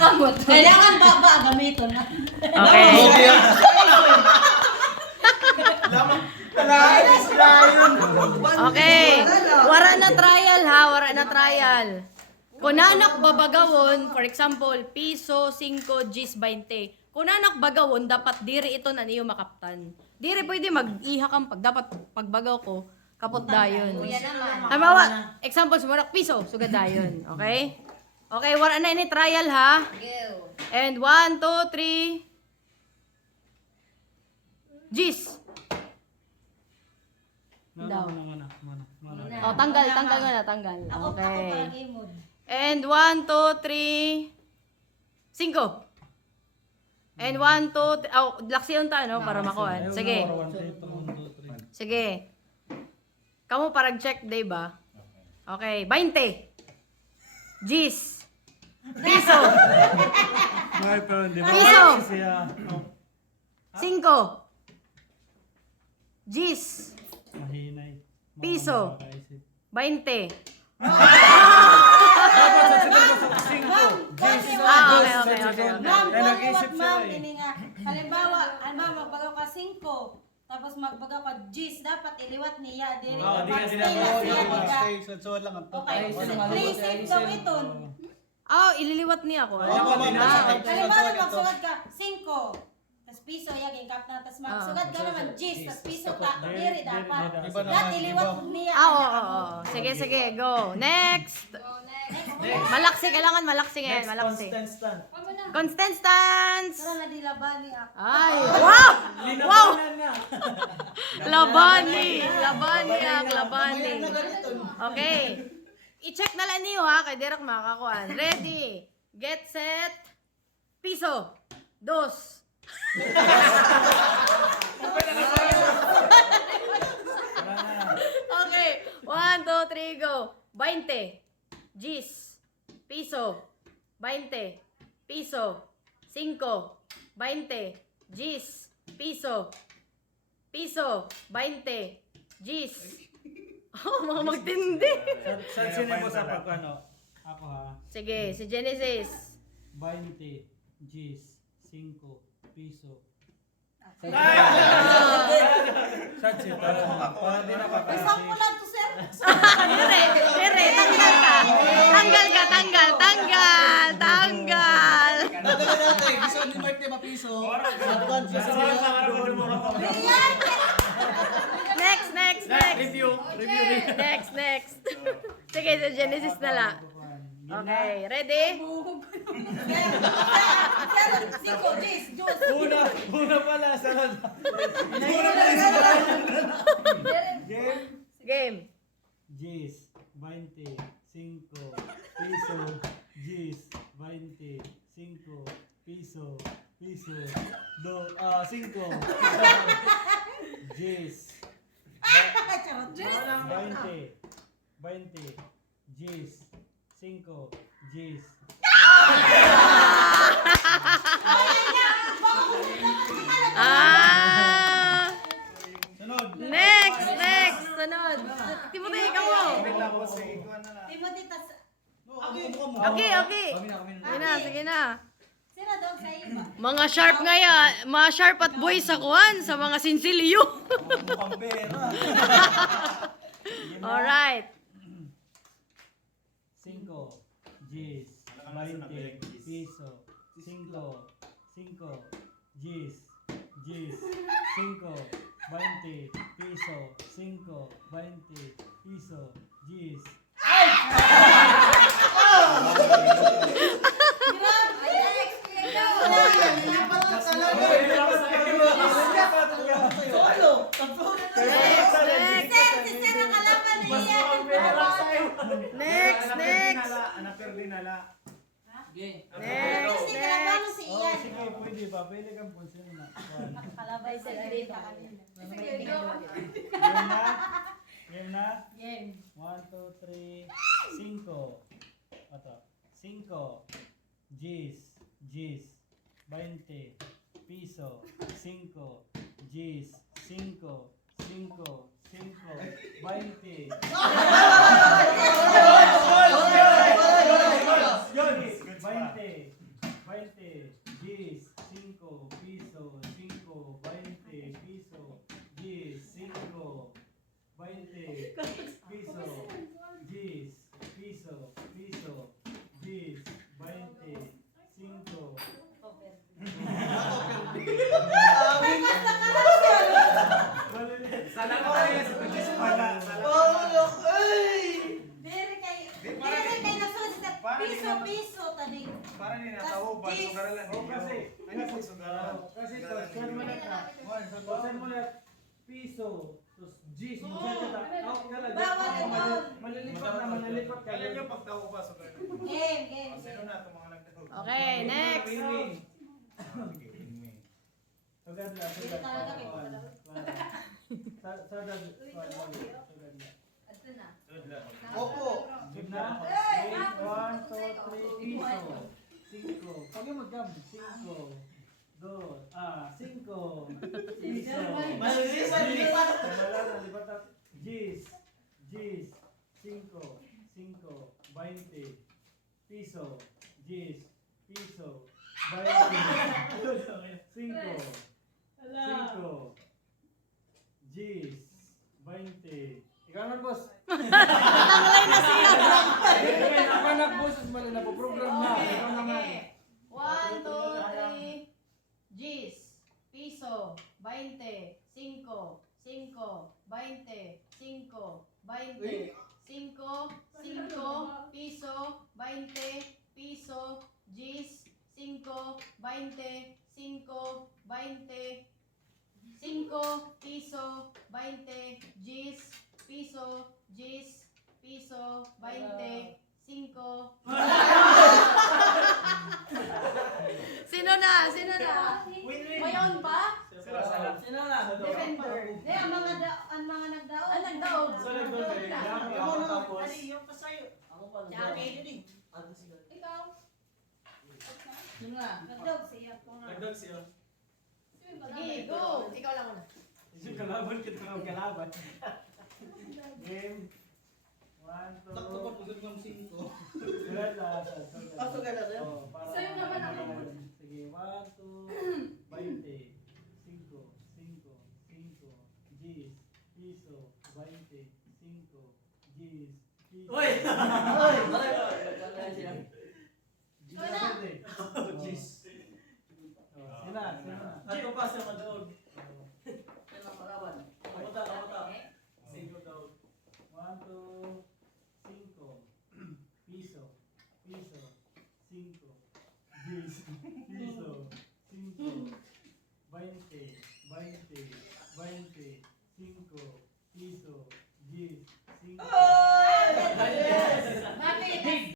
nakamot. Kailangan baba gamiton na. Okay. Okay. Wara na trial ha, wara na trial. Kunanak babagawon, for example, piso, 5, Gs, 20. Kunanak bagawon, dapat diri ito na niyo makaptan. Diri pwede mag-iha kang dapat pagbagaw ko, kapot dayon. Kuya naman. Halimbawa, example, sumurak piso, sugad dayon. Okay? Okay, wala na ini trial ha. Go. And 1, 2, 3. Gis. Daw. Oh, tanggal nga na, tanggal. Ako Okay. parang imod. And 1, 2, 3. 5. And 1, 2, 3. Oh, laksiyon ta, no? Para makuha. Sige. Sige. Kamu parang check, day ba? Okay. 20. Gis. Piso. Piso. 5. Gis. Piso. 20. Okay. Ma'am, huwag ma'am, ini nga. Halimbawa, magbagaw ka 5. Tapos magbagaw ka G's, dapat iliwat niya. Dili Oo, di ka magstay sila na siya. Susuot lang ang Okay, please save daw ito. Oh, ililiwat niya ako. Halimbawa, magsugat ka 5. Tapos piso, yaging kap na. Tapos magsugat ka naman G's, tapos piso ka. Diri dapat. Dapat iliwat niya. Oo. Sige, go. Next. Malaksi, kailangan malaksi ngayon. Malaksi. Constant stance. Tara na dilaban ni ako. Ay, wow! Wow! Labani. Okay. I-check na lang niyo ha, kay Derek makakakuan. Ready, get set, piso, 2. Okay, 1, 2, 3, go. 20, Gis, piso, 20, piso, 5, 20, Gis, piso, 20, Gis. Oh, mga magtindi. Saan sino mo sa pagkano? Ako ha. Sige, si Genesis. 20 G's, 5 piso. Saan siya? Hindi na Isang mo lang to, sir. Tere, tanggal ka. Tanggal. Nadala natin, gusto ni Mark na mapiso. Advance na siya. Next. Review. Next. Sige, si Genesis na lang. Okay, ready? Sir, 5 G's, juice. Una pala sa Game. G's, 20, 5 piso. G's, 20, 5 piso. 5 G's. 20 G's, 5 G's. Sunod. Next. Sunod. Timothy, ikaw mo. Timothy, tas... Okay. Sige na. Sino daw sa iba? Mga sharp at boys sa kuhan, sa mga sinsilyo. Alright. 5 G's, 20 piso. 5 G's, 5 20 piso. 5 20 piso. G's. Sir, ang kalaban niya. Next. Kasi kalaban si Ian. Sige, pwede ba? Pwede kang punsin na. Kalabay sila dito kanina. Game na? Game. 1, 2, 3, 5. Ito. 5 G's, 20 piso. 5 G's, 5 20. Yun, 20 20, Gis, 5, piso, 5, 20, piso, Gis, 5, 20, piso, Gis, piso, piso, Gis, 20, 5. Sana ko kaya sa pagkis pala. Diri kay nasuot sa piso tadi. Para ni natawo ba sugaralan Oh, kasi, sugaran. kasi question mo na ka. Question mo na piso, tus G's, mo sa Bawal ito. malilipat ka. Kaya niyo pagtawo ba sugaran. Game. Sino na itong mga nagtawo? Okay, next. Win-win. Sige, win-win. Sugad na, Dili sugad talaga na. kay Opo. Gitna. 1, 2, 3, piso. 5. Pag mo gam, 5. 5. Piso. Wala na, lipat na. Gis. 5. 20. Piso. Gis. Piso. 20. 5. 5. Gis. 20. Ikaw naman, boss. Tanglay na siya. Ako nag-boss, mali na po program na. Ikaw naman. Okay. 1, 2, 3. Gis. Piso. 20. 5. 5. 20. 5. 20. 5. 5. Piso. 20. Piso. Gis. 5. 20. 5. 20. 5 piso, 20, Gis, piso, Gis, piso, 20, 5. Sino na? Mayon pa? Sino na? Defender. Di ang mga nagdaog. Nagdaog. So, nag-go tapos. yung pasayo. Ako pa. Ikaw. Nagdaog siya. Nagdag siya. Sige, go. Ikaw lang muna. Yung kalaban, kita ng kalaban. Game. 1, 2. Sakto pa po sa mga 5. Sugat na. Sugat na, sir? Oh, para- Sa'yo naman ako. Sige, 1, 2, 20. 5, 5, 5. Gis, piso, 20, 5. Gis, piso. Uy! Gis. Sina. Ako pa sa madaog. Kamuta. 5 daw. 1, 2, 5. Piso, 5. Gis, piso, 5. 20, 5. Piso, Gis,